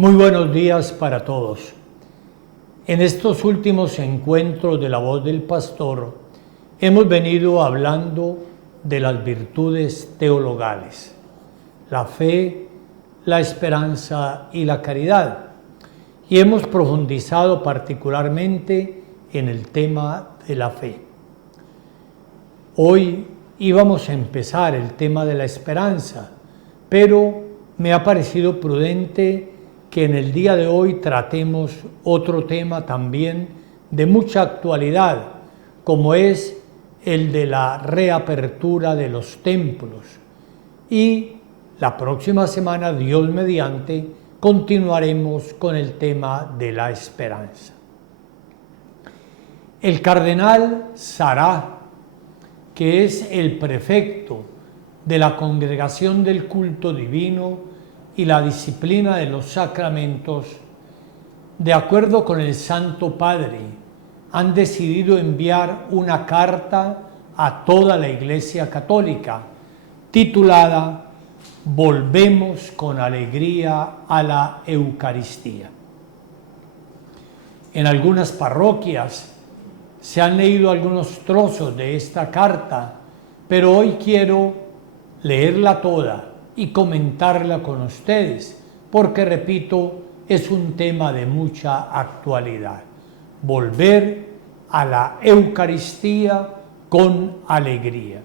Muy buenos días para todos. En estos últimos encuentros de la voz del pastor hemos venido hablando de las virtudes teologales, la fe, la esperanza y la caridad. Y hemos profundizado particularmente en el tema de la fe. Hoy íbamos a empezar el tema de la esperanza, pero me ha parecido prudente que en el día de hoy tratemos otro tema también de mucha actualidad, como es el de la reapertura de los templos. Y la próxima semana, Dios mediante, continuaremos con el tema de la esperanza. El cardenal Sará, que es el prefecto de la Congregación del Culto Divino y la disciplina de los sacramentos, de acuerdo con el Santo Padre, han decidido enviar una carta a toda la Iglesia Católica, titulada Volvemos con alegría a la Eucaristía. En algunas parroquias se han leído algunos trozos de esta carta, pero hoy quiero leerla toda y comentarla con ustedes, porque, repito, es un tema de mucha actualidad. Volver a la Eucaristía con alegría.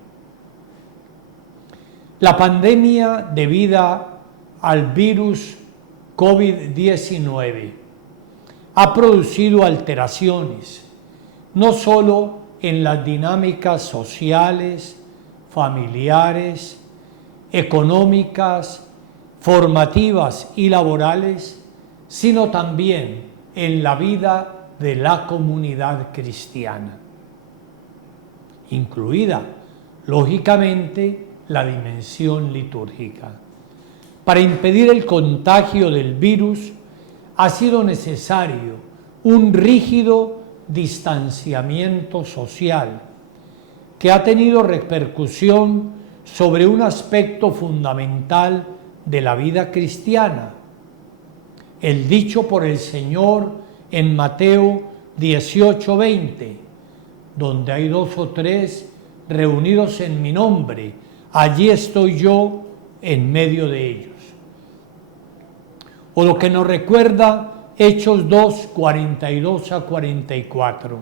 La pandemia debida al virus COVID-19 ha producido alteraciones, no solo en las dinámicas sociales, familiares, económicas, formativas y laborales, sino también en la vida de la comunidad cristiana, incluida, lógicamente, la dimensión litúrgica. Para impedir el contagio del virus ha sido necesario un rígido distanciamiento social que ha tenido repercusión sobre un aspecto fundamental de la vida cristiana, el dicho por el Señor en Mateo 18:20, donde hay 2 o 3 reunidos en mi nombre, allí estoy yo en medio de ellos. O lo que nos recuerda Hechos 2, 42 a 44.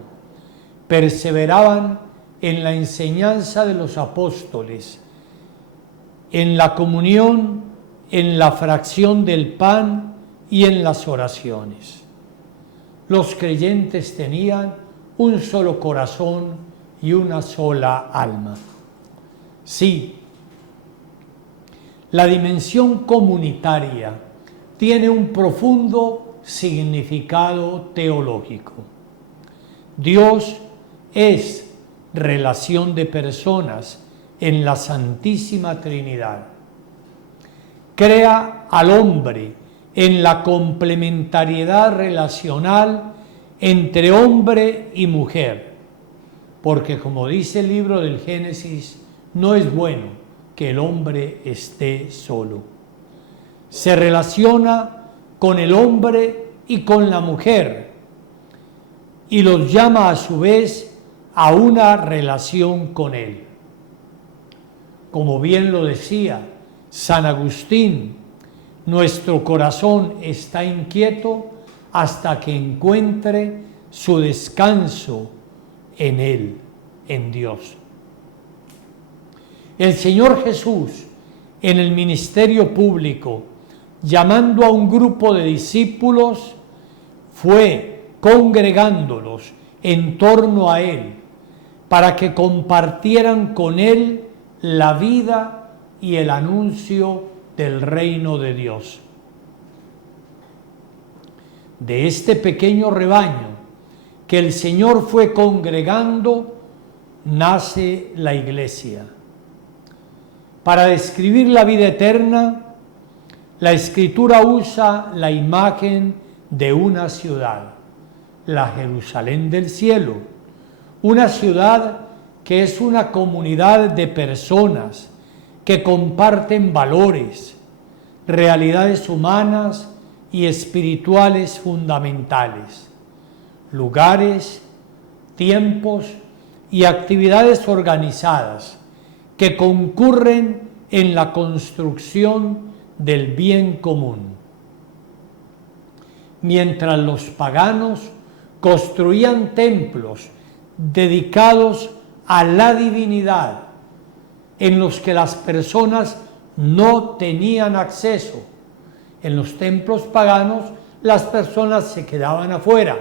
Perseveraban en la enseñanza de los apóstoles, en la comunión, en la fracción del pan y en las oraciones. Los creyentes tenían un solo corazón y una sola alma. Sí, la dimensión comunitaria tiene un profundo significado teológico. Dios es relación de personas en la Santísima Trinidad. Crea al hombre en la complementariedad relacional entre hombre y mujer, porque como dice el libro del Génesis, no es bueno que el hombre esté solo. Se relaciona con el hombre y con la mujer y los llama a su vez a una relación con él. Como bien lo decía San Agustín, nuestro corazón está inquieto hasta que encuentre su descanso en Él, en Dios. El Señor Jesús, en el ministerio público, llamando a un grupo de discípulos, fue congregándolos en torno a Él para que compartieran con Él la vida y el anuncio del reino de Dios. De este pequeño rebaño que el Señor fue congregando, nace la Iglesia. Para describir la vida eterna, la Escritura usa la imagen de una ciudad, la Jerusalén del cielo, una ciudad que es una comunidad de personas que comparten valores, realidades humanas y espirituales fundamentales, lugares, tiempos y actividades organizadas que concurren en la construcción del bien común. Mientras los paganos construían templos dedicados a la divinidad, en los que las personas no tenían acceso. En los templos paganos las personas se quedaban afuera.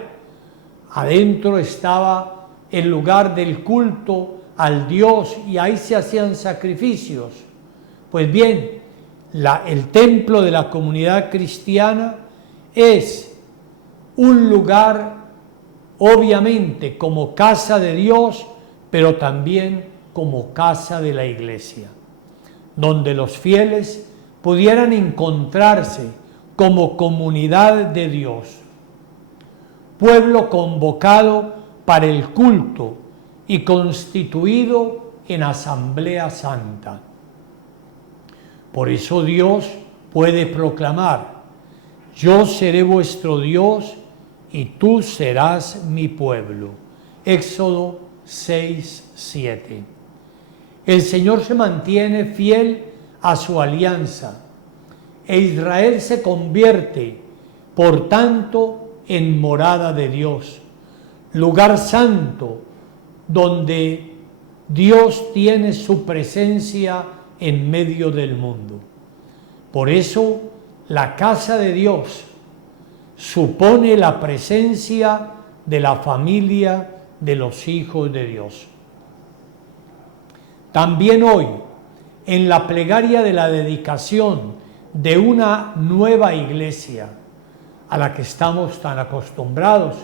Adentro estaba el lugar del culto al Dios y ahí se hacían sacrificios. Pues bien, el templo de la comunidad cristiana es un lugar, obviamente, como casa de Dios, pero también como casa de la iglesia, donde los fieles pudieran encontrarse como comunidad de Dios, pueblo convocado para el culto y constituido en asamblea santa. Por eso Dios puede proclamar: yo seré vuestro Dios y tú serás mi pueblo. Éxodo 6:7. El Señor se mantiene fiel a su alianza e Israel se convierte, por tanto, en morada de Dios, lugar santo donde Dios tiene su presencia en medio del mundo. Por eso, la casa de Dios supone la presencia de la familia de los hijos de Dios. También hoy, en la plegaria de la dedicación de una nueva iglesia, a la que estamos tan acostumbrados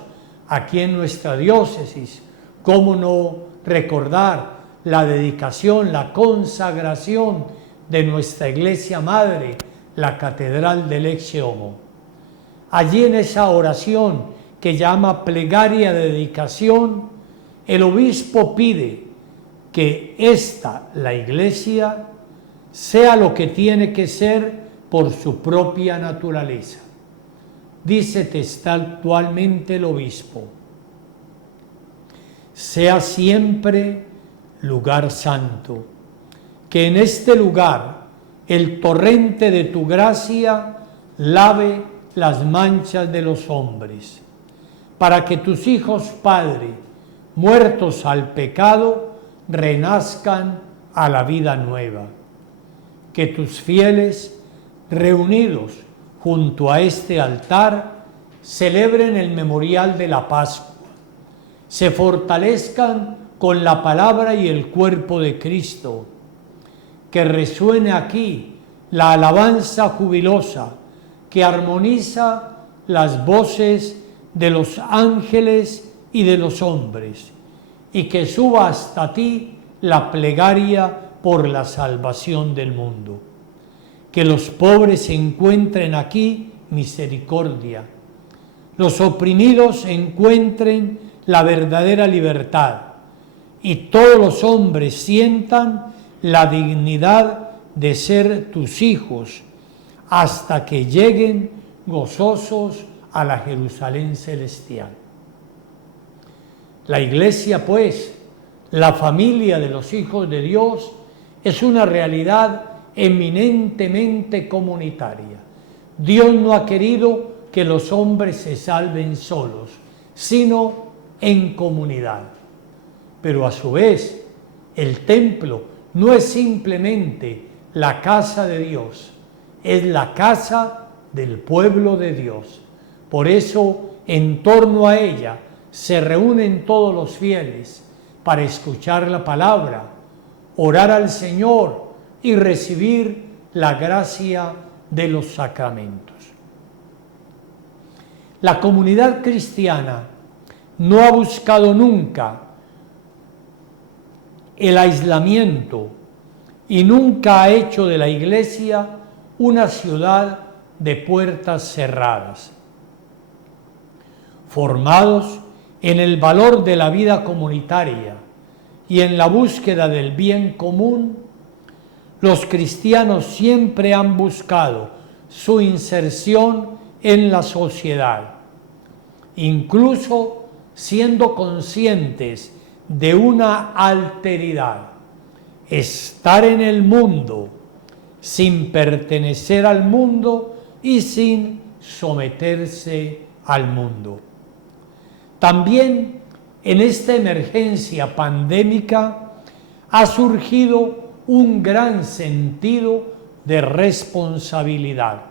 aquí en nuestra diócesis, ¿cómo no recordar la dedicación, la consagración de nuestra iglesia madre, la Catedral del Ecce Homo? Allí en esa oración que llama plegaria de dedicación, el obispo pide que la iglesia, sea lo que tiene que ser por su propia naturaleza. Dice textualmente el obispo: sea siempre lugar santo, que en este lugar el torrente de tu gracia lave las manchas de los hombres, para que tus hijos, Padre, muertos al pecado, renazcan a la vida nueva. Que tus fieles, reunidos junto a este altar, celebren el memorial de la Pascua, se fortalezcan con la palabra y el cuerpo de Cristo, que resuene aquí la alabanza jubilosa que armoniza las voces de los ángeles y de los hombres, y que suba hasta ti la plegaria por la salvación del mundo. Que los pobres encuentren aquí misericordia, los oprimidos encuentren la verdadera libertad, y todos los hombres sientan la dignidad de ser tus hijos, hasta que lleguen gozosos a la Jerusalén celestial. La iglesia, pues, la familia de los hijos de Dios, es una realidad eminentemente comunitaria. Dios no ha querido que los hombres se salven solos, sino en comunidad. Pero a su vez, el templo no es simplemente la casa de Dios, es la casa del pueblo de Dios. Por eso, en torno a ella se reúnen todos los fieles para escuchar la palabra, orar al Señor y recibir la gracia de los sacramentos. La comunidad cristiana no ha buscado nunca el aislamiento y nunca ha hecho de la iglesia una ciudad de puertas cerradas. Formados en el valor de la vida comunitaria y en la búsqueda del bien común, los cristianos siempre han buscado su inserción en la sociedad, incluso siendo conscientes de una alteridad: estar en el mundo sin pertenecer al mundo y sin someterse al mundo. También en esta emergencia pandémica ha surgido un gran sentido de responsabilidad.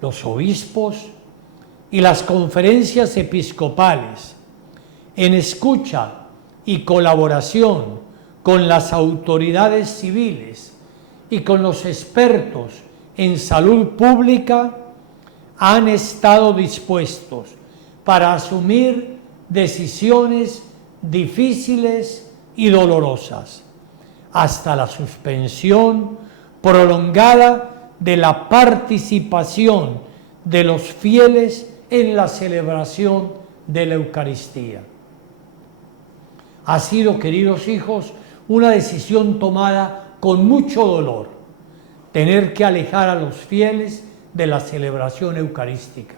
Los obispos y las conferencias episcopales, en escucha y colaboración con las autoridades civiles y con los expertos en salud pública, han estado dispuestos para asumir decisiones difíciles y dolorosas, hasta la suspensión prolongada de la participación de los fieles en la celebración de la Eucaristía. Ha sido, queridos hijos, una decisión tomada con mucho dolor, tener que alejar a los fieles de la celebración eucarística,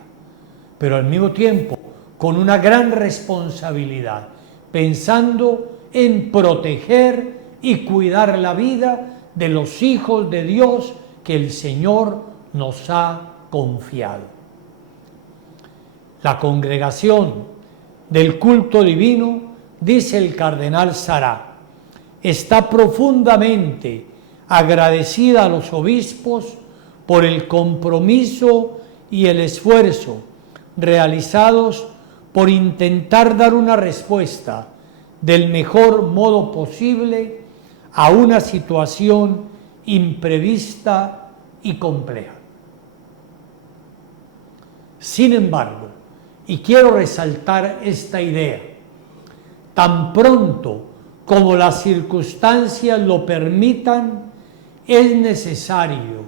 pero al mismo tiempo con una gran responsabilidad, pensando en proteger y cuidar la vida de los hijos de Dios que el Señor nos ha confiado. La congregación del culto divino, dice el cardenal Sará, está profundamente agradecida a los obispos por el compromiso y el esfuerzo realizados por intentar dar una respuesta del mejor modo posible a una situación imprevista y compleja. Sin embargo, y quiero resaltar esta idea, tan pronto como las circunstancias lo permitan, es necesario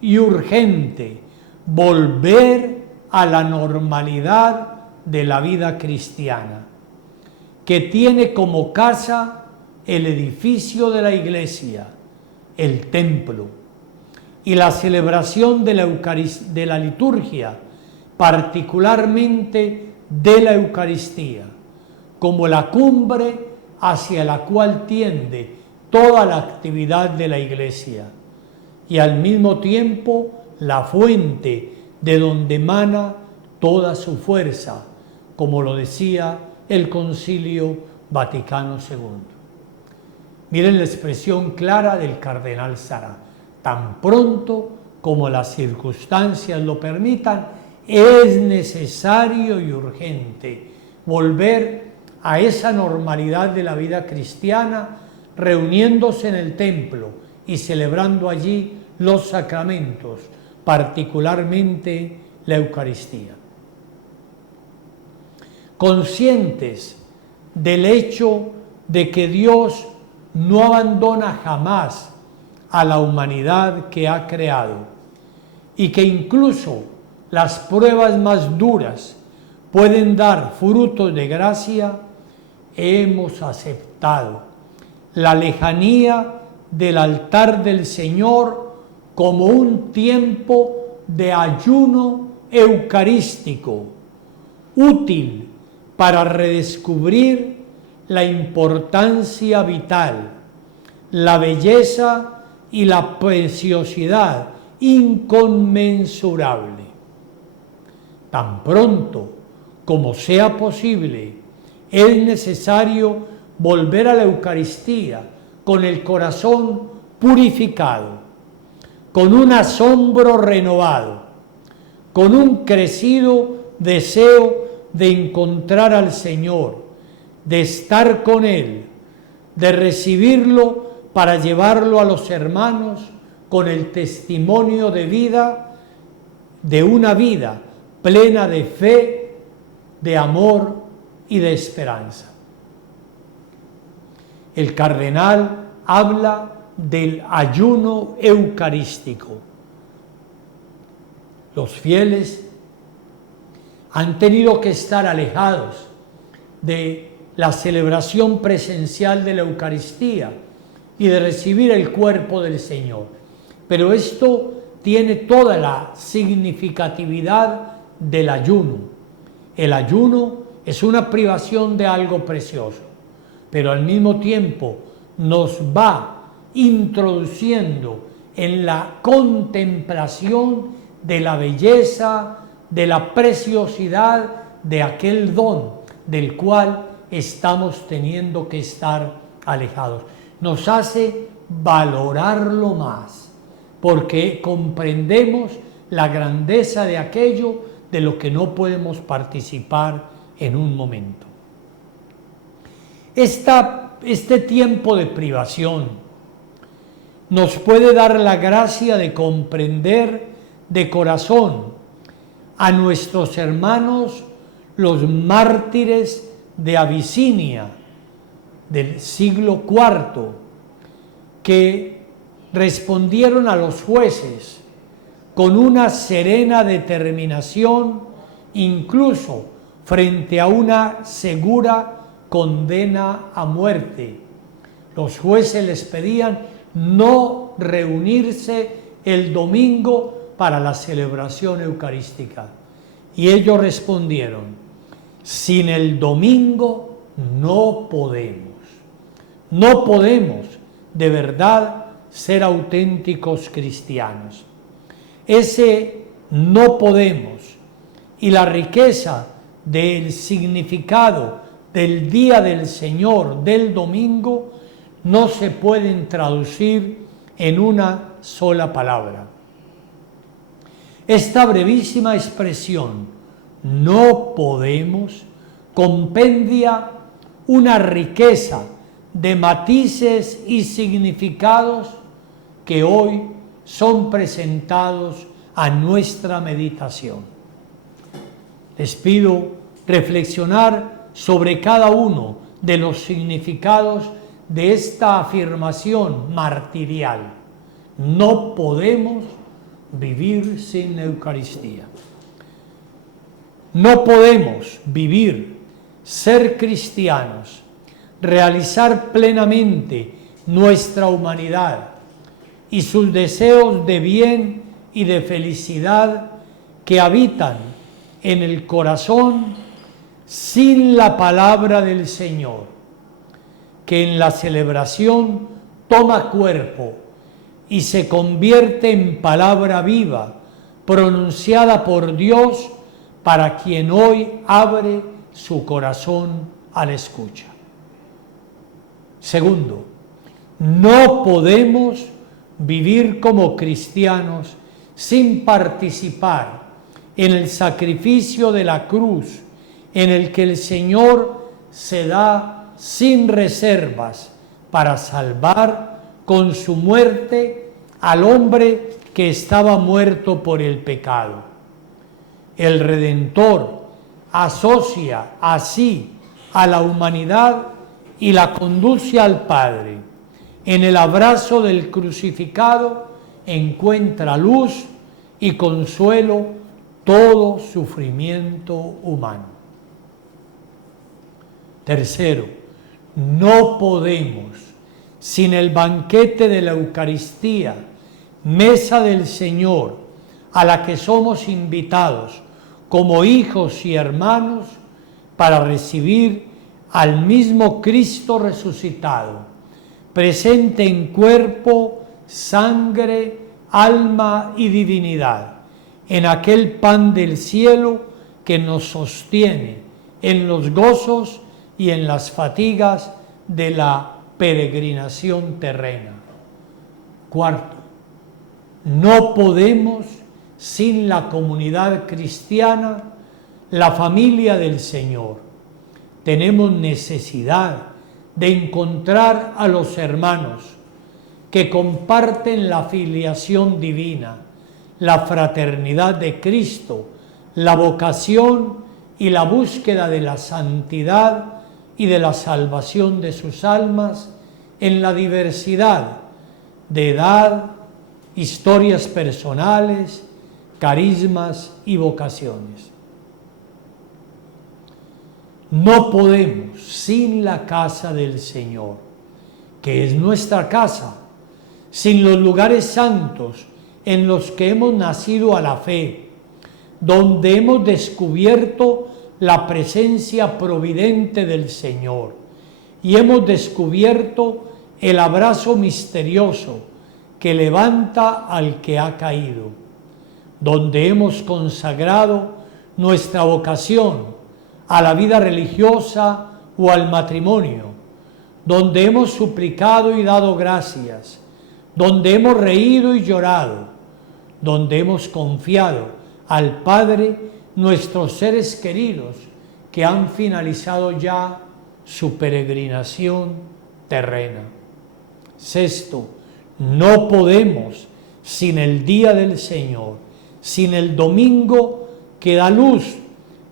y urgente volver a la normalidad de la vida cristiana, que tiene como casa el edificio de la iglesia, el templo, y la celebración de la liturgia, particularmente de la Eucaristía, como la cumbre hacia la cual tiende toda la actividad de la iglesia, y al mismo tiempo la fuente de donde emana toda su fuerza, como lo decía el Concilio Vaticano II. Miren la expresión clara del cardenal Sará: tan pronto como las circunstancias lo permitan, es necesario y urgente volver a esa normalidad de la vida cristiana, reuniéndose en el templo y celebrando allí los sacramentos, particularmente la Eucaristía. Conscientes del hecho de que Dios no abandona jamás a la humanidad que ha creado y que incluso las pruebas más duras pueden dar frutos de gracia, hemos aceptado la lejanía del altar del Señor como un tiempo de ayuno eucarístico, útil para redescubrir la importancia vital, la belleza y la preciosidad inconmensurable. Tan pronto como sea posible, es necesario volver a la Eucaristía con el corazón purificado, con un asombro renovado, con un crecido deseo de encontrar al Señor, de estar con Él, de recibirlo para llevarlo a los hermanos con el testimonio de vida, de una vida plena de fe, de amor y de esperanza. El cardenal habla del ayuno eucarístico. Los fieles han tenido que estar alejados de la celebración presencial de la Eucaristía y de recibir el cuerpo del Señor. Pero esto tiene toda la significatividad del ayuno. El ayuno es una privación de algo precioso, pero al mismo tiempo nos va introduciendo en la contemplación de la belleza, de la preciosidad de aquel don del cual estamos teniendo que estar alejados. Nos hace valorarlo más, porque comprendemos la grandeza de aquello de lo que no podemos participar en un momento. Este tiempo de privación nos puede dar la gracia de comprender de corazón a nuestros hermanos, los mártires de Abisinia del siglo IV, que respondieron a los jueces con una serena determinación, incluso frente a una segura condena a muerte. Los jueces les pedían no reunirse el domingo para la celebración eucarística. Y ellos respondieron: sin el domingo no podemos. No podemos de verdad ser auténticos cristianos. Ese no podemos y la riqueza del significado del día del Señor, del domingo, no se pueden traducir en una sola palabra. Esta brevísima expresión, no podemos, compendia una riqueza de matices y significados que hoy son presentados a nuestra meditación. Les pido reflexionar sobre cada uno de los significados de esta afirmación martirial. No podemos vivir sin Eucaristía. No podemos vivir, ser cristianos, realizar plenamente nuestra humanidad y sus deseos de bien y de felicidad que habitan en el corazón sin la palabra del Señor, que en la celebración toma cuerpo y se convierte en palabra viva, pronunciada por Dios para quien hoy abre su corazón a la escucha. Segundo, no podemos vivir como cristianos sin participar en el sacrificio de la cruz, en el que el Señor se da sin reservas para salvar con su muerte al hombre que estaba muerto por el pecado. El Redentor asocia así a la humanidad y la conduce al Padre. En el abrazo del crucificado encuentra luz y consuelo todo sufrimiento humano. Tercero, no podemos, sin el banquete de la Eucaristía, mesa del Señor, a la que somos invitados como hijos y hermanos para recibir al mismo Cristo resucitado, presente en cuerpo, sangre, alma y divinidad, en aquel pan del cielo que nos sostiene en los gozos y en las fatigas de la peregrinación terrena. Cuarto, no podemos sin la comunidad cristiana, la familia del Señor. Tenemos necesidad de encontrar a los hermanos que comparten la filiación divina, la fraternidad de Cristo, la vocación y la búsqueda de la santidad y de la salvación de sus almas en la diversidad de edad, historias personales, carismas y vocaciones. No podemos sin la casa del Señor, que es nuestra casa, sin los lugares santos en los que hemos nacido a la fe, donde hemos descubierto la presencia providente del Señor y hemos descubierto el abrazo misterioso que levanta al que ha caído, donde hemos consagrado nuestra vocación a la vida religiosa o al matrimonio, donde hemos suplicado y dado gracias, donde hemos reído y llorado, donde hemos confiado al Padre nuestros seres queridos que han finalizado ya su peregrinación terrena. Sexto, no podemos sin el día del Señor, sin el domingo que da luz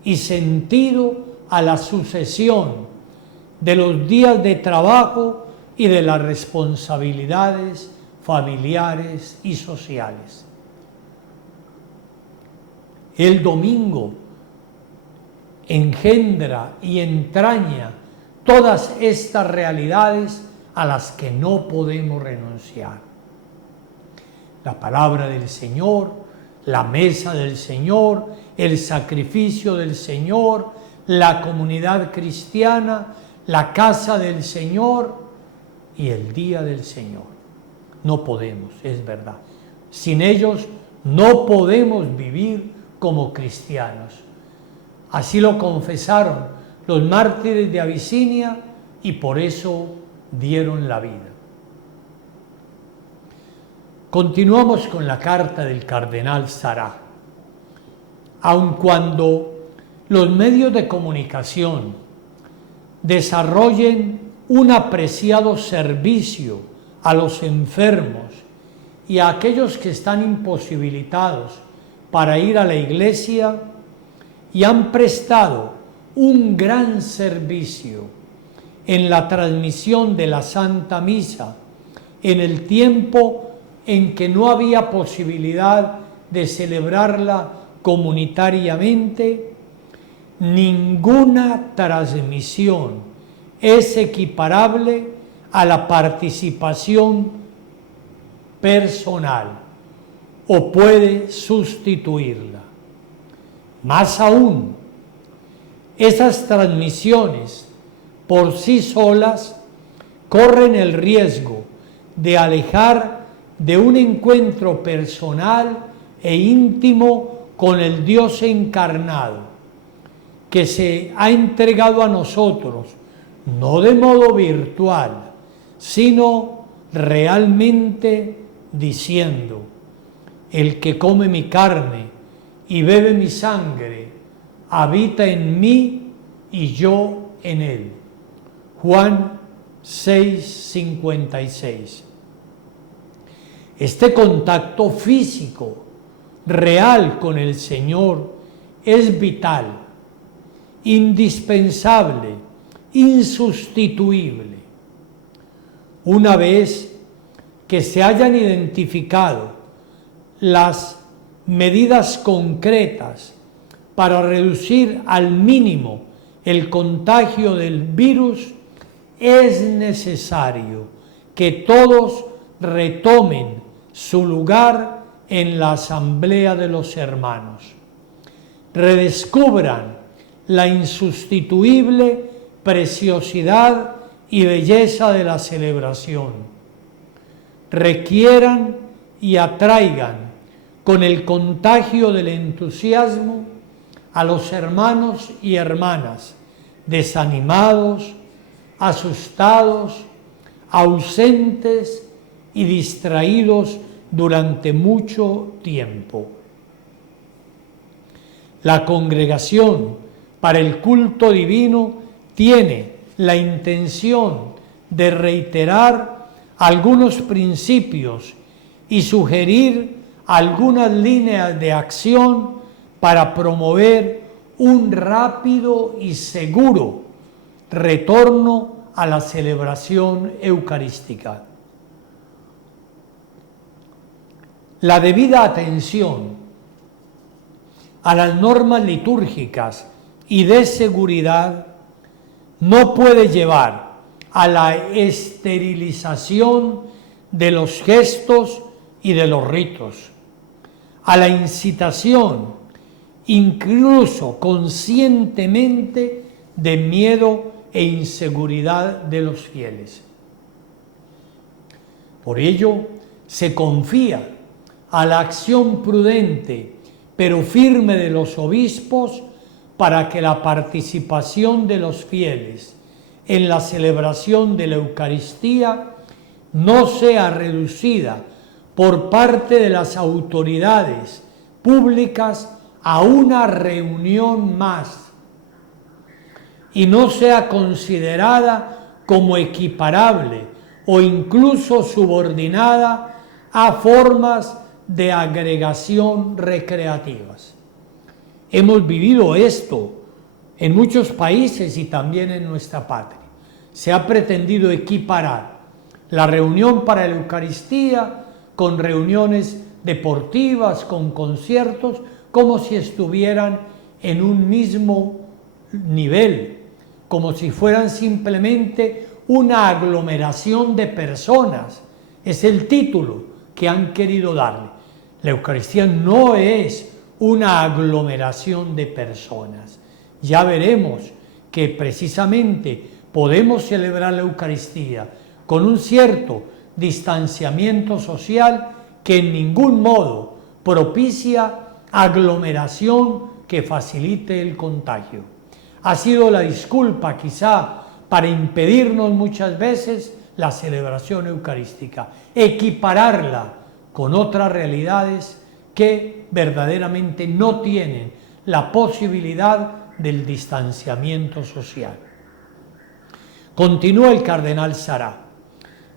y sentido a la sucesión de los días de trabajo y de las responsabilidades familiares y sociales. El domingo engendra y entraña todas estas realidades a las que no podemos renunciar. La palabra del Señor, la mesa del Señor, el sacrificio del Señor, la comunidad cristiana, la casa del Señor y el día del Señor. No podemos, es verdad. Sin ellos no podemos vivir como cristianos. Así lo confesaron los mártires de Abisinia y por eso dieron la vida. Continuamos con la carta del cardenal Sará. Aun cuando los medios de comunicación desarrollen un apreciado servicio a los enfermos y a aquellos que están imposibilitados para ir a la iglesia, y han prestado un gran servicio en la transmisión de la Santa Misa en el tiempo en que no había posibilidad de celebrarla comunitariamente, ninguna transmisión es equiparable a la participación personal o puede sustituirla. Más aún, esas transmisiones por sí solas corren el riesgo de alejar de un encuentro personal e íntimo con el Dios encarnado, que se ha entregado a nosotros, no de modo virtual, sino realmente diciendo: el que come mi carne y bebe mi sangre, habita en mí y yo en él. Juan 6:56. Este contacto físico, real con el Señor, es vital, indispensable, insustituible. Una vez que se hayan identificado las medidas concretas para reducir al mínimo el contagio del virus, es necesario que todos retomen su lugar en la asamblea de los hermanos, redescubran la insustituible preciosidad y belleza de la celebración, requieran y atraigan con el contagio del entusiasmo a los hermanos y hermanas desanimados, asustados, ausentes y distraídos durante mucho tiempo. La congregación para el culto divino tiene la intención de reiterar algunos principios y sugerir algunas líneas de acción para promover un rápido y seguro retorno a la celebración eucarística. La debida atención a las normas litúrgicas y de seguridad no puede llevar a la esterilización de los gestos y de los ritos. a la incitación, incluso conscientemente, de miedo e inseguridad de los fieles. Por ello, se confía a la acción prudente pero firme de los obispos para que la participación de los fieles en la celebración de la Eucaristía no sea reducida por parte de las autoridades públicas a una reunión más y no sea considerada como equiparable o incluso subordinada a formas de agregación recreativas. Hemos vivido esto en muchos países y también en nuestra patria. Se ha pretendido equiparar la reunión para la Eucaristía con reuniones deportivas, con conciertos, como si estuvieran en un mismo nivel, como si fueran simplemente una aglomeración de personas. Es el título que han querido darle. La Eucaristía no es una aglomeración de personas. Ya veremos que precisamente podemos celebrar la Eucaristía con un cierto distanciamiento social que en ningún modo propicia aglomeración que facilite el contagio. Ha sido la disculpa quizá para impedirnos muchas veces la celebración eucarística, equipararla con otras realidades que verdaderamente no tienen la posibilidad del distanciamiento social. Continúa el cardenal Sará.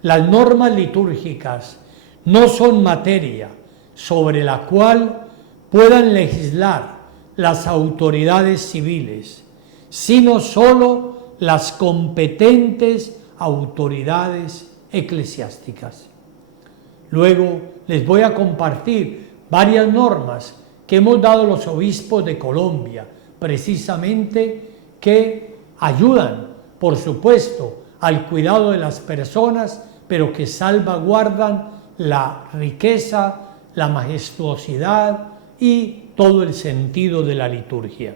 Las normas litúrgicas no son materia sobre la cual puedan legislar las autoridades civiles, sino solo las competentes autoridades eclesiásticas. Luego les voy a compartir varias normas que hemos dado los obispos de Colombia, precisamente que ayudan, por supuesto, al cuidado de las personas, pero que salvaguardan la riqueza, la majestuosidad y todo el sentido de la liturgia.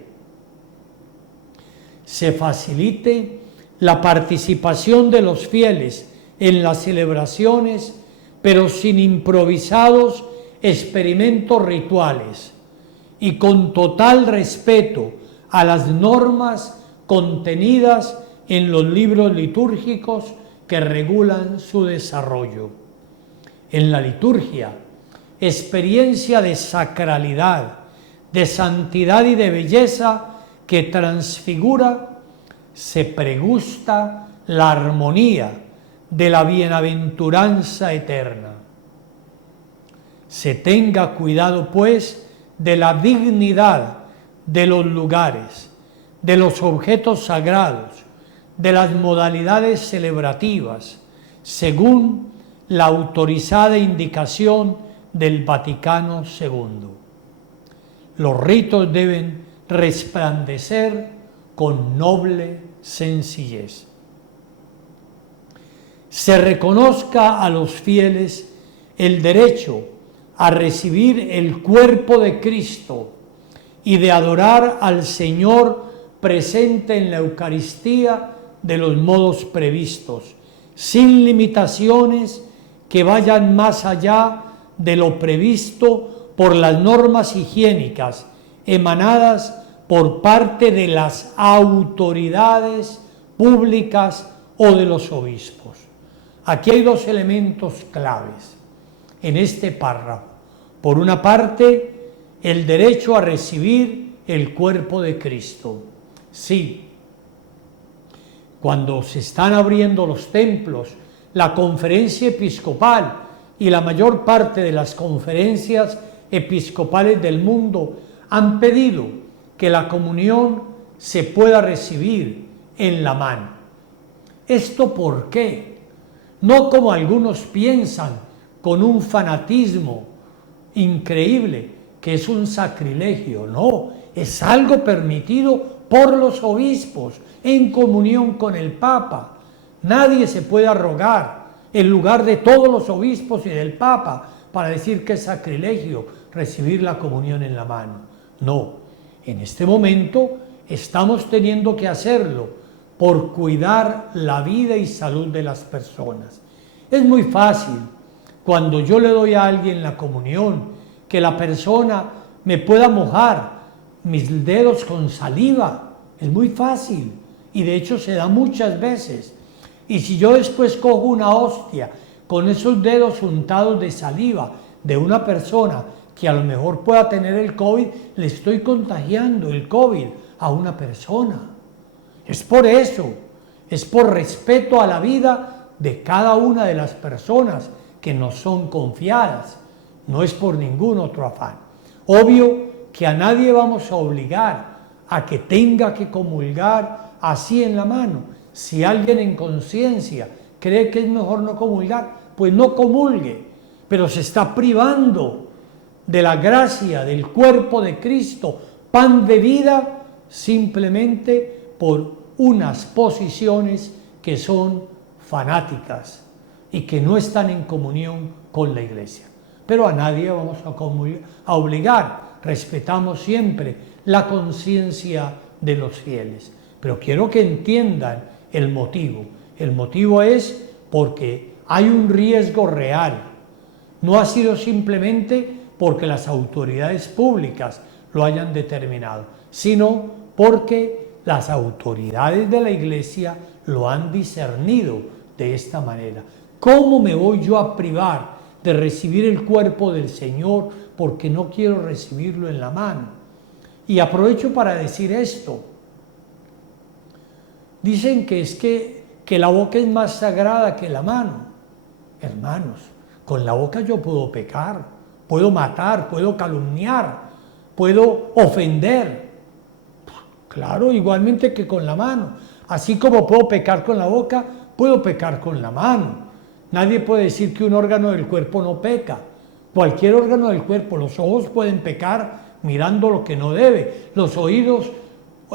Se facilite la participación de los fieles en las celebraciones, pero sin improvisados experimentos rituales y con total respeto a las normas contenidas en los libros litúrgicos que regulan su desarrollo. En la liturgia, experiencia de sacralidad, de santidad y de belleza que transfigura, se pregusta la armonía de la bienaventuranza eterna. Se tenga cuidado, pues, de la dignidad de los lugares, de los objetos sagrados, de las modalidades celebrativas, según la autorizada indicación del Vaticano II. Los ritos deben resplandecer con noble sencillez. Se reconozca a los fieles el derecho a recibir el cuerpo de Cristo y de adorar al Señor presente en la Eucaristía de los modos previstos, sin limitaciones que vayan más allá de lo previsto por las normas higiénicas emanadas por parte de las autoridades públicas o de los obispos. Aquí hay dos elementos claves en este párrafo. Por una parte, el derecho a recibir el cuerpo de Cristo. Sí, cuando se están abriendo los templos, la conferencia episcopal y la mayor parte de las conferencias episcopales del mundo han pedido que la comunión se pueda recibir en la mano. ¿Esto por qué? No como algunos piensan, con un fanatismo increíble, que es un sacrilegio. No, es algo permitido por los obispos en comunión con el Papa. Nadie se puede arrogar el lugar de todos los obispos y del Papa para decir que es sacrilegio recibir la comunión en la mano. No, en este momento estamos teniendo que hacerlo por cuidar la vida y salud de las personas. Es muy fácil cuando yo le doy a alguien la comunión que la persona me pueda mojar mis dedos con saliva. Es muy fácil y de hecho se da muchas veces. Y si yo después cojo una hostia con esos dedos untados de saliva de una persona que a lo mejor pueda tener el COVID, le estoy contagiando el COVID a una persona. Es por eso, es por respeto a la vida de cada una de las personas que nos son confiadas. No es por ningún otro afán. Obvio que a nadie vamos a obligar a que tenga que comulgar así en la mano. Si alguien en conciencia cree que es mejor no comulgar, pues no comulgue, pero se está privando de la gracia del cuerpo de Cristo, pan de vida, simplemente por unas posiciones que son fanáticas y que no están en comunión con la Iglesia. Pero a nadie vamos a obligar, respetamos siempre la conciencia de los fieles. Pero quiero que entiendan el motivo. El motivo es porque hay un riesgo real. No ha sido simplemente porque las autoridades públicas lo hayan determinado, sino porque las autoridades de la Iglesia lo han discernido de esta manera. ¿Cómo me voy yo a privar de recibir el cuerpo del Señor porque no quiero recibirlo en la mano? Y aprovecho para decir esto. Dicen que es que la boca es más sagrada que la mano. Hermanos, con la boca yo puedo pecar, puedo matar, puedo calumniar, puedo ofender. Claro, igualmente que con la mano. Así como puedo pecar con la boca, puedo pecar con la mano. Nadie puede decir que un órgano del cuerpo no peca. Cualquier órgano del cuerpo, los ojos pueden pecar mirando lo que no debe, los oídos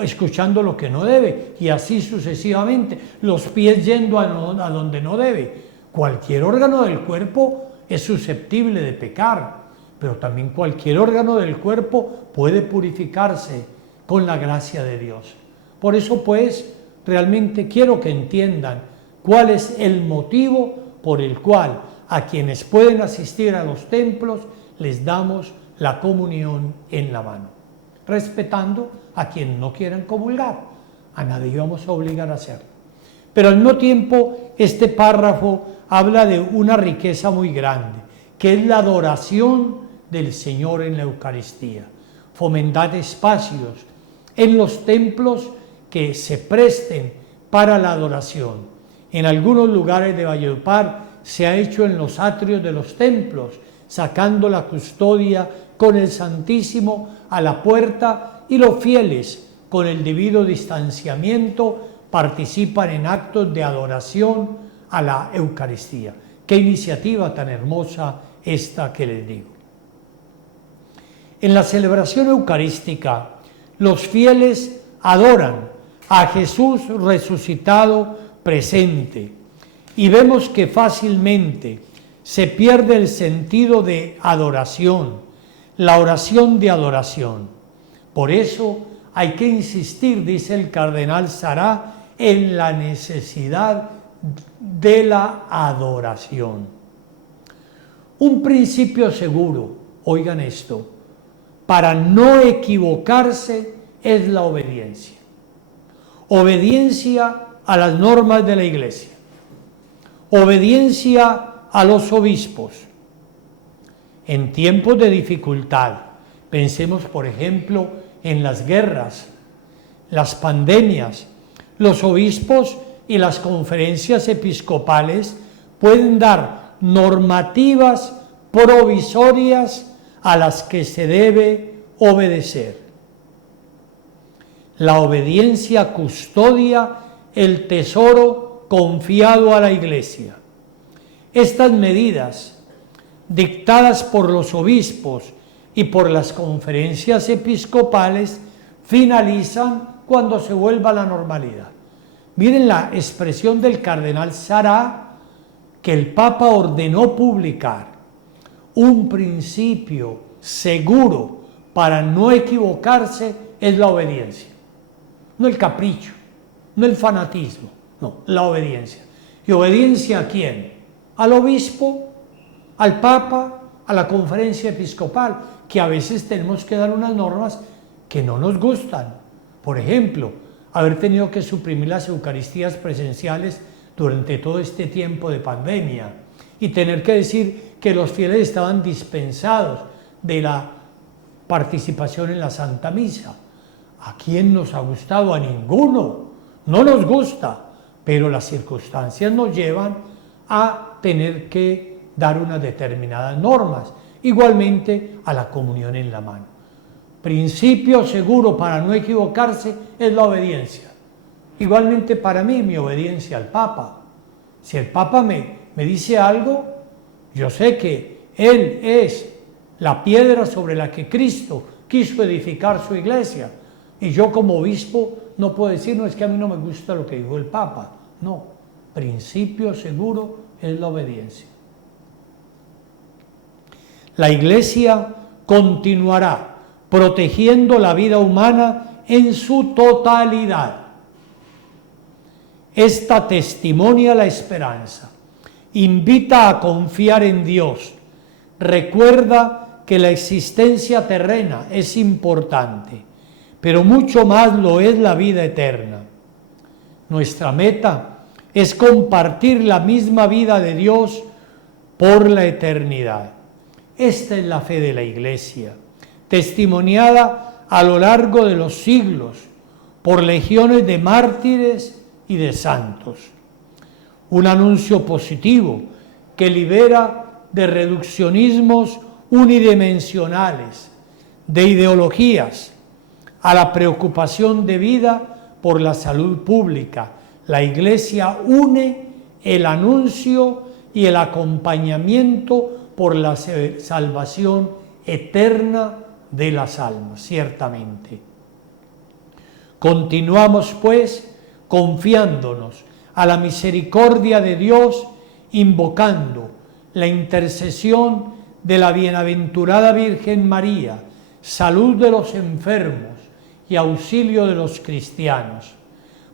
escuchando lo que no debe, y así sucesivamente, los pies yendo a donde no debe. Cualquier órgano del cuerpo es susceptible de pecar, pero también cualquier órgano del cuerpo puede purificarse con la gracia de Dios. Por eso, pues, realmente quiero que entiendan cuál es el motivo por el cual a quienes pueden asistir a los templos les damos la comunión en la mano, respetando a quienes no quieran comulgar. A nadie vamos a obligar a hacerlo. Pero al mismo tiempo, este párrafo habla de una riqueza muy grande, que es la adoración del Señor en la Eucaristía. Fomentad espacios en los templos que se presten para la adoración. En algunos lugares de Valledupar se ha hecho en los atrios de los templos, sacando la custodia con el Santísimo a la puerta, y los fieles, con el debido distanciamiento, participan en actos de adoración a la Eucaristía. Qué iniciativa tan hermosa esta que les digo. En la celebración eucarística, los fieles adoran a Jesús resucitado presente, y vemos que fácilmente se pierde el sentido de adoración, la oración de adoración. Por eso hay que insistir, dice el cardenal Sará, en la necesidad de la adoración. Un principio seguro, oigan esto, para no equivocarse es la obediencia. Obediencia a las normas de la Iglesia. Obediencia a los obispos. En tiempos de dificultad, pensemos por ejemplo en las guerras, las pandemias, los obispos y las conferencias episcopales pueden dar normativas provisorias a las que se debe obedecer. La obediencia custodia el tesoro confiado a la Iglesia. Estas medidas, dictadas por los obispos y por las conferencias episcopales, finalizan cuando se vuelva a la normalidad. Miren la expresión del cardenal Sará, que el Papa ordenó publicar: un principio seguro para no equivocarse es la obediencia. No el capricho, no el fanatismo, no, la obediencia. ¿Y obediencia a quién? Al obispo, al papa, a la conferencia episcopal, que a veces tenemos que dar unas normas que no nos gustan. Por ejemplo, haber tenido que suprimir las Eucaristías presenciales durante todo este tiempo de pandemia y tener que decir que los fieles estaban dispensados de la participación en la Santa Misa. ¿A quién nos ha gustado? A ninguno. No nos gusta, pero las circunstancias nos llevan a tener que dar unas determinadas normas. Igualmente a la comunión en la mano. Principio seguro para no equivocarse es la obediencia. Igualmente para mí, mi obediencia al Papa. Si el Papa me dice algo, yo sé que Él es la piedra sobre la que Cristo quiso edificar su iglesia. Y yo como obispo no puedo decir, no, es que a mí no me gusta lo que dijo el Papa. No, principio seguro es la obediencia. La iglesia continuará protegiendo la vida humana en su totalidad. Esta testimonia la esperanza, invita a confiar en Dios, recuerda que la existencia terrena es importante, pero mucho más lo es la vida eterna. Nuestra meta es compartir la misma vida de Dios por la eternidad. Esta es la fe de la Iglesia, testimoniada a lo largo de los siglos por legiones de mártires y de santos. Un anuncio positivo que libera de reduccionismos unidimensionales, de ideologías, a la preocupación debida por la salud pública. La Iglesia une el anuncio y el acompañamiento por la salvación eterna de las almas, ciertamente. Continuamos, pues, confiándonos a la misericordia de Dios, invocando la intercesión de la bienaventurada Virgen María, salud de los enfermos y auxilio de los cristianos,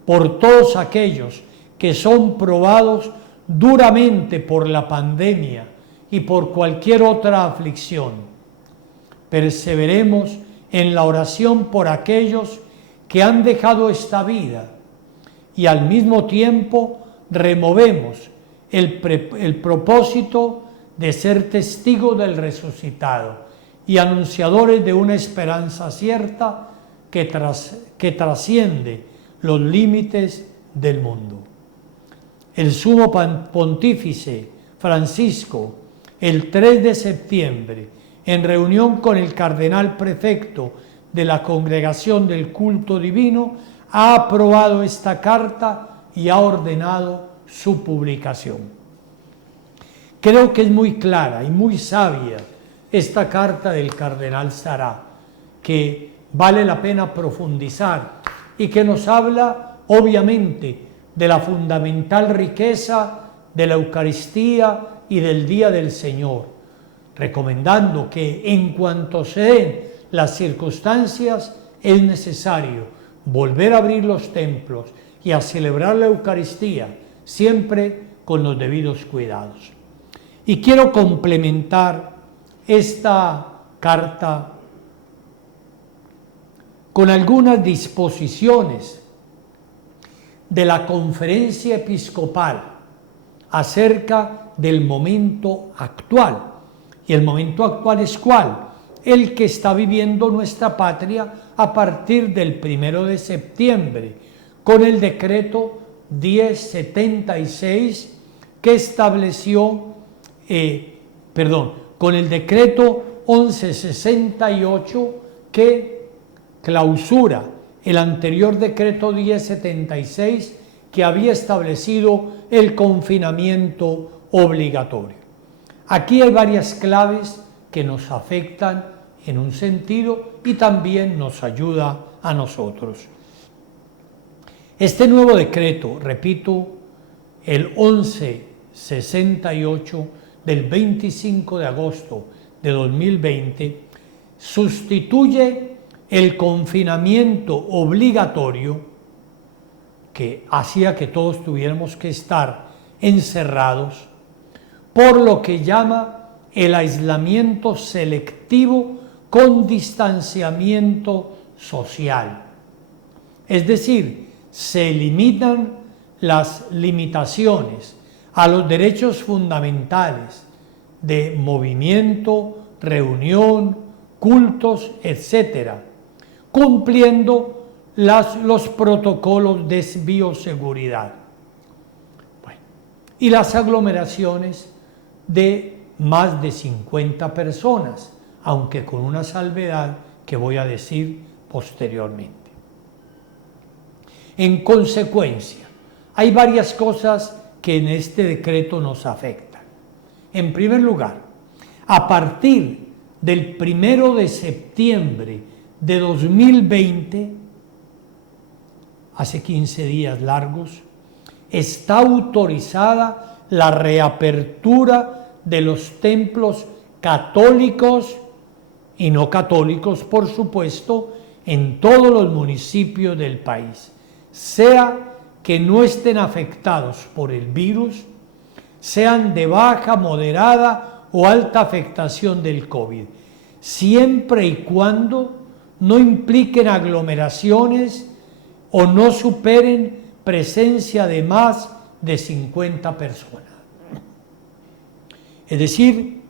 por todos aquellos que son probados duramente por la pandemia y por cualquier otra aflicción. Perseveremos en la oración por aquellos que han dejado esta vida y al mismo tiempo removemos el propósito de ser testigos del resucitado y anunciadores de una esperanza cierta que trasciende los límites del mundo. El sumo pontífice Francisco, el 3 de septiembre, en reunión con el cardenal prefecto de la Congregación del Culto Divino, ha aprobado esta carta y ha ordenado su publicación. Creo que es muy clara y muy sabia esta carta del cardenal Sará, que vale la pena profundizar y que nos habla, obviamente, de la fundamental riqueza de la Eucaristía y del Día del Señor, recomendando que en cuanto se den las circunstancias es necesario volver a abrir los templos y a celebrar la Eucaristía, siempre con los debidos cuidados. Y quiero complementar esta carta con algunas disposiciones de la Conferencia Episcopal acerca del momento actual. Y el momento actual es ¿cuál? El que está viviendo nuestra patria a partir del 1 de septiembre, con el decreto 1076 que estableció, con el decreto 1168 que clausura el anterior decreto 1076 que había establecido el confinamiento obligatorio. Aquí hay varias claves que nos afectan en un sentido y también nos ayuda a nosotros. Este nuevo decreto, repito, el 1168 del 25 de agosto de 2020 sustituye el confinamiento obligatorio que hacía que todos tuviéramos que estar encerrados por lo que llama el aislamiento selectivo con distanciamiento social. Es decir, se eliminan las limitaciones a los derechos fundamentales de movimiento, reunión, cultos, etc., cumpliendo los protocolos de bioseguridad. Bueno, y las aglomeraciones de más de 50 personas, aunque con una salvedad que voy a decir posteriormente. En consecuencia, hay varias cosas que en este decreto nos afectan. En primer lugar, a partir del 1 de septiembre de 2020, hace 15 días largos, está autorizada la reapertura de los templos católicos y no católicos, por supuesto, en todos los municipios del país, sea que no estén afectados por el virus, sean de baja, moderada o alta afectación del COVID, siempre y cuando no impliquen aglomeraciones o no superen presencia de más de 50 personas. Es decir,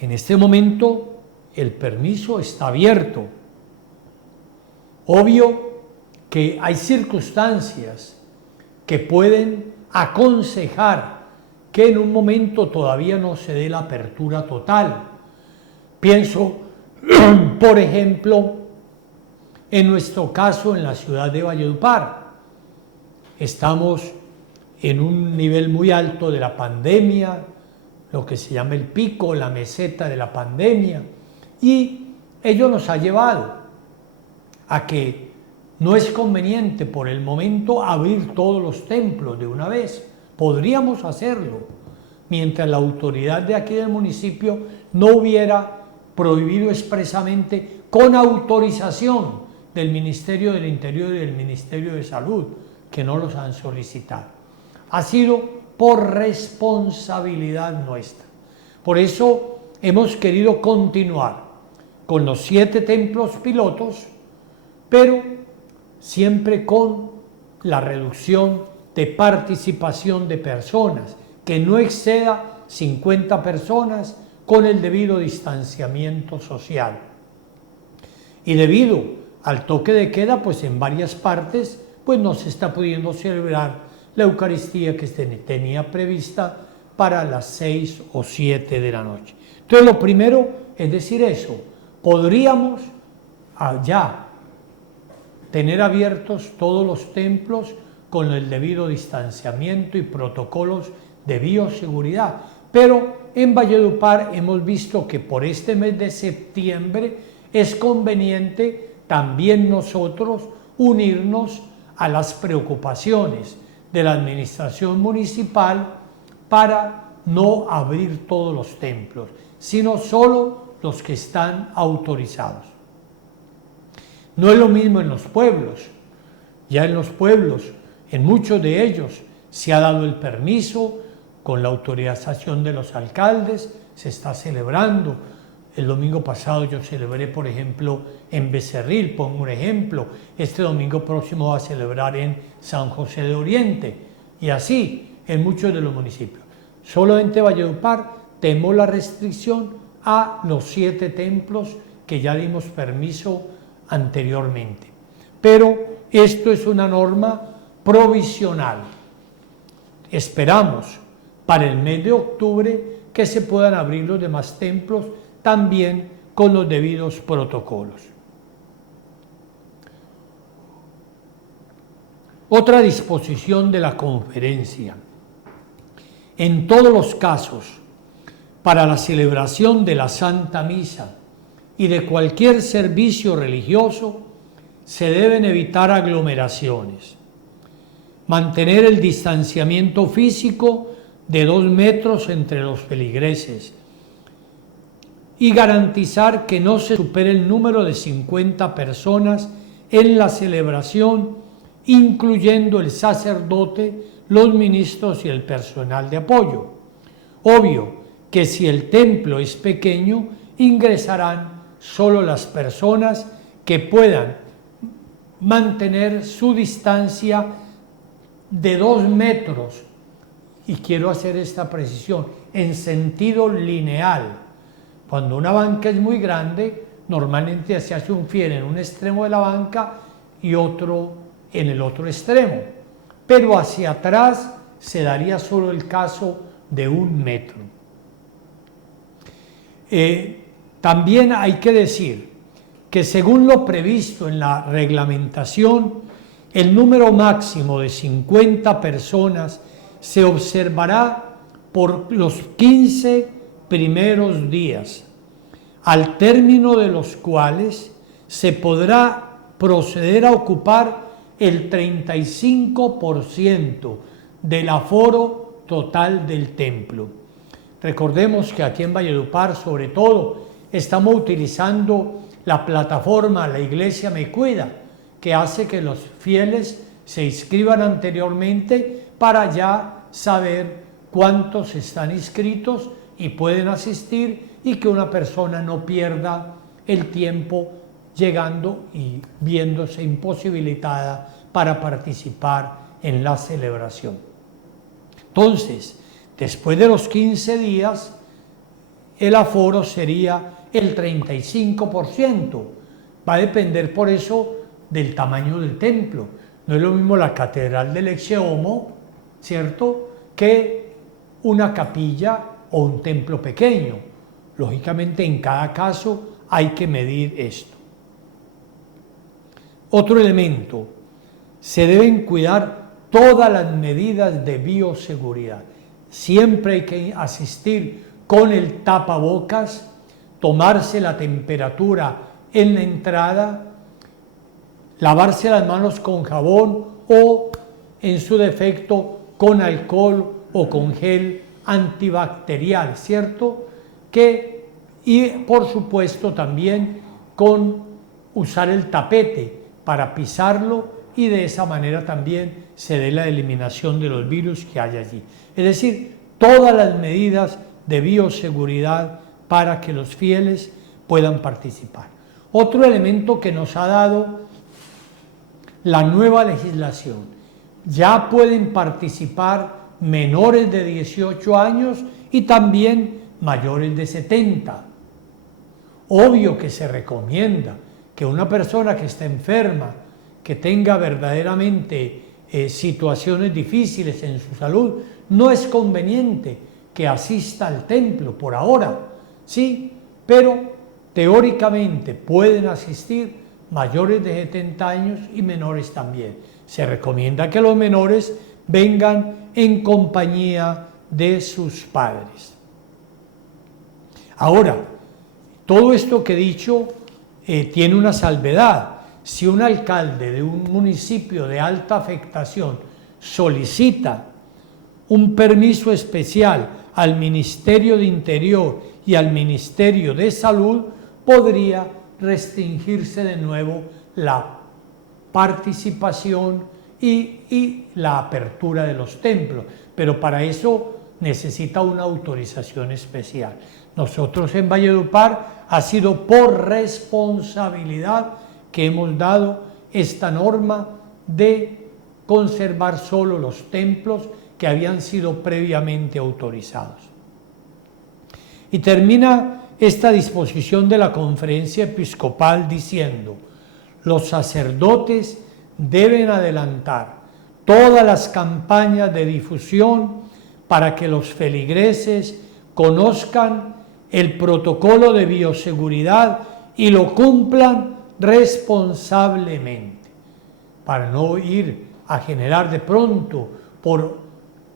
en este momento el permiso está abierto. Obvio que hay circunstancias que pueden aconsejar que en un momento todavía no se dé la apertura total. Pienso, por ejemplo, en nuestro caso en la ciudad de Valledupar. Estamos en un nivel muy alto de la pandemia, lo que se llama el pico, la meseta de la pandemia, y ello nos ha llevado a que no es conveniente por el momento abrir todos los templos de una vez. Podríamos hacerlo, mientras la autoridad de aquí del municipio no hubiera prohibido expresamente con autorización del Ministerio del Interior y del Ministerio de Salud, que no los han solicitado. Ha sido por responsabilidad nuestra. Por eso hemos querido continuar con los 7 templos pilotos, pero siempre con la reducción de participación de personas, que no exceda 50 personas con el debido distanciamiento social. Y debido al toque de queda, pues en varias partes, pues no se está pudiendo celebrar la Eucaristía que se tenía prevista para las 6 o 7 de la noche. Entonces, lo primero es decir eso, podríamos ya tener abiertos todos los templos con el debido distanciamiento y protocolos de bioseguridad, pero en Valledupar hemos visto que por este mes de septiembre es conveniente también nosotros unirnos a las preocupaciones de la administración municipal para no abrir todos los templos, sino solo los que están autorizados. No es lo mismo en los pueblos. Ya en los pueblos, en muchos de ellos, se ha dado el permiso con la autorización de los alcaldes, se está celebrando. El domingo pasado yo celebré, por ejemplo, en Becerril, pongo un ejemplo. Este domingo próximo va a celebrar en San José de Oriente, y así en muchos de los municipios. Solamente Valledupar tenemos la restricción a los 7 templos que ya dimos permiso anteriormente. Pero esto es una norma provisional. Esperamos para el mes de octubre que se puedan abrir los demás templos también con los debidos protocolos. Otra disposición de la conferencia. En todos los casos, para la celebración de la Santa Misa y de cualquier servicio religioso, se deben evitar aglomeraciones, mantener el distanciamiento físico de 2 metros entre los feligreses y garantizar que no se supere el número de 50 personas en la celebración, incluyendo el sacerdote, los ministros y el personal de apoyo. Obvio que si el templo es pequeño, ingresarán solo las personas que puedan mantener su distancia de 2 metros, y quiero hacer esta precisión, en sentido lineal. Cuando una banca es muy grande, normalmente se hace un fiel en un extremo de la banca y otro en el otro extremo, pero hacia atrás se daría solo el caso de 1 metro. También hay que decir que según lo previsto en la reglamentación, el número máximo de 50 personas se observará por los 15 primeros días, al término de los cuales se podrá proceder a ocupar el 35% del aforo total del templo. Recordemos que aquí en Valledupar, sobre todo, estamos utilizando la plataforma La Iglesia Me Cuida, que hace que los fieles se inscriban anteriormente para ya saber cuántos están inscritos y pueden asistir, y que una persona no pierda el tiempo llegando y viéndose imposibilitada para participar en la celebración. Entonces, después de los 15 días, el aforo sería el 35%. Va a depender por eso del tamaño del templo. No es lo mismo la Catedral del Exeomo, ¿cierto?, que una capilla o un templo pequeño. Lógicamente, en cada caso hay que medir esto. Otro elemento, se deben cuidar todas las medidas de bioseguridad. Siempre hay que asistir con el tapabocas, tomarse la temperatura en la entrada, lavarse las manos con jabón o, en su defecto, con alcohol o con gel antibacterial, ¿cierto? Y por supuesto también con usar el tapete para pisarlo, y de esa manera también se dé la eliminación de los virus que hay allí. Es decir, todas las medidas de bioseguridad para que los fieles puedan participar. Otro elemento que nos ha dado la nueva legislación: ya pueden participar menores de 18 años y también mayores de 70. Obvio que se recomienda que una persona que está enferma, que tenga verdaderamente situaciones difíciles en su salud, no es conveniente que asista al templo por ahora, sí, pero teóricamente pueden asistir mayores de 70 años y menores también. Se recomienda que los menores vengan en compañía de sus padres. Ahora, todo esto que he dicho tiene una salvedad. Si un alcalde de un municipio de alta afectación solicita un permiso especial al Ministerio de Interior y al Ministerio de Salud, podría restringirse de nuevo la participación y la apertura de los templos, pero para eso necesita una autorización especial. Nosotros en Valledupar ha sido por responsabilidad que hemos dado esta norma de conservar solo los templos que habían sido previamente autorizados. Y termina esta disposición de la Conferencia Episcopal diciendo: los sacerdotes deben adelantar todas las campañas de difusión para que los feligreses conozcan el protocolo de bioseguridad y lo cumplan responsablemente, para no ir a generar de pronto, por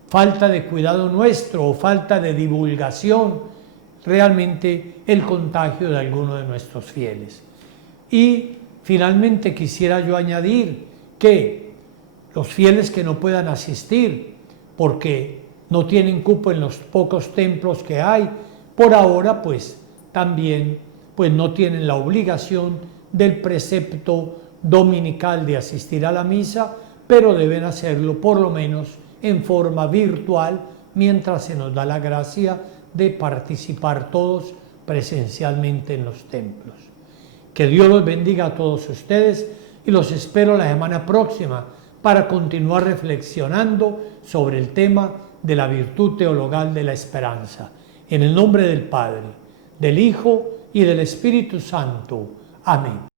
falta de cuidado nuestro o falta de divulgación, realmente el contagio de alguno de nuestros fieles. Y finalmente quisiera yo añadir que los fieles que no puedan asistir porque no tienen cupo en los pocos templos que hay, por ahora pues también pues no tienen la obligación del precepto dominical de asistir a la misa, pero deben hacerlo por lo menos en forma virtual mientras se nos da la gracia de participar todos presencialmente en los templos. Que Dios los bendiga a todos ustedes y los espero la semana próxima para continuar reflexionando sobre el tema de la virtud teologal de la esperanza. En el nombre del Padre, del Hijo y del Espíritu Santo. Amén.